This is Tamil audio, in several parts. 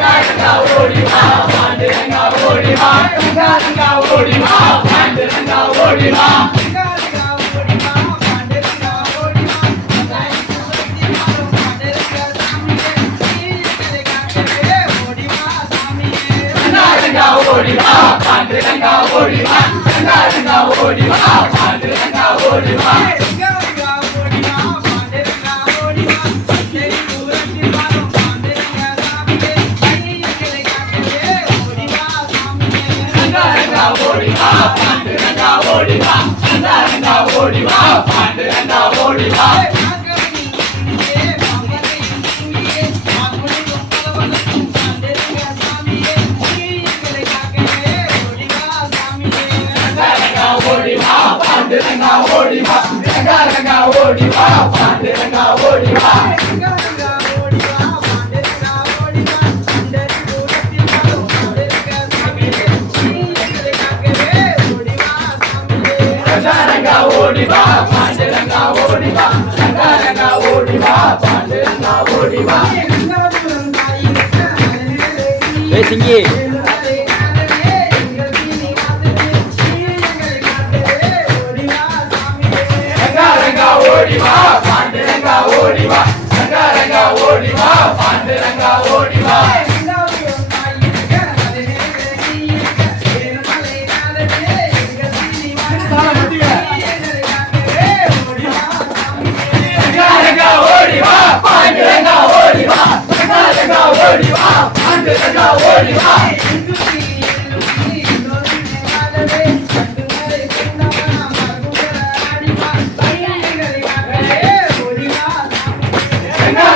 ரங்கா ஓடி வா பாண்டு ரங்கா ஓடி வா ரங்கா ஓடி வா பாண்டு ரங்கா ஓடி வா ஓடி வா பாண்டு ரங்கா ஓடி வா ரங்கா ஓடி வா பாண்டு ரங்கா ஓடி வா ஓடி வா பாண்டு ரங்கா ஓடி வா ரங்கா ஓடி வா பாண்டு ரங்கா ஓடி வா ஓடி வா பாண்டு ரங்கா ஓடி வா ரங்கா ஓடி வா பாண்டு ரங்கா ஓடி வா ரங்கா ஓடி வா பாண்டு ரங்கா ஓடி வா ரங்கா ஓடி வா பாண்டு ரங்கா ஓடி வா ஏய் சிங்கி ரங்கா ஓடி வா பாண்டு ரங்கா ஓடி வா ரங்கா ஓடி வா பாண்டு ரங்கா ஓடி வா ஓடி வா பாண்டு ரங்கா ஓடி வா ரங்கா ஓடி வா பாண்டு ரங்கா ஓடி வா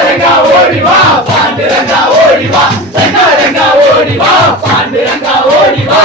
ரங்கா ஓடி வா பாண்டு ரங்கா ஓடி வா ரங்கா ஓடி வா பாண்டு ரங்கா ஓடி வா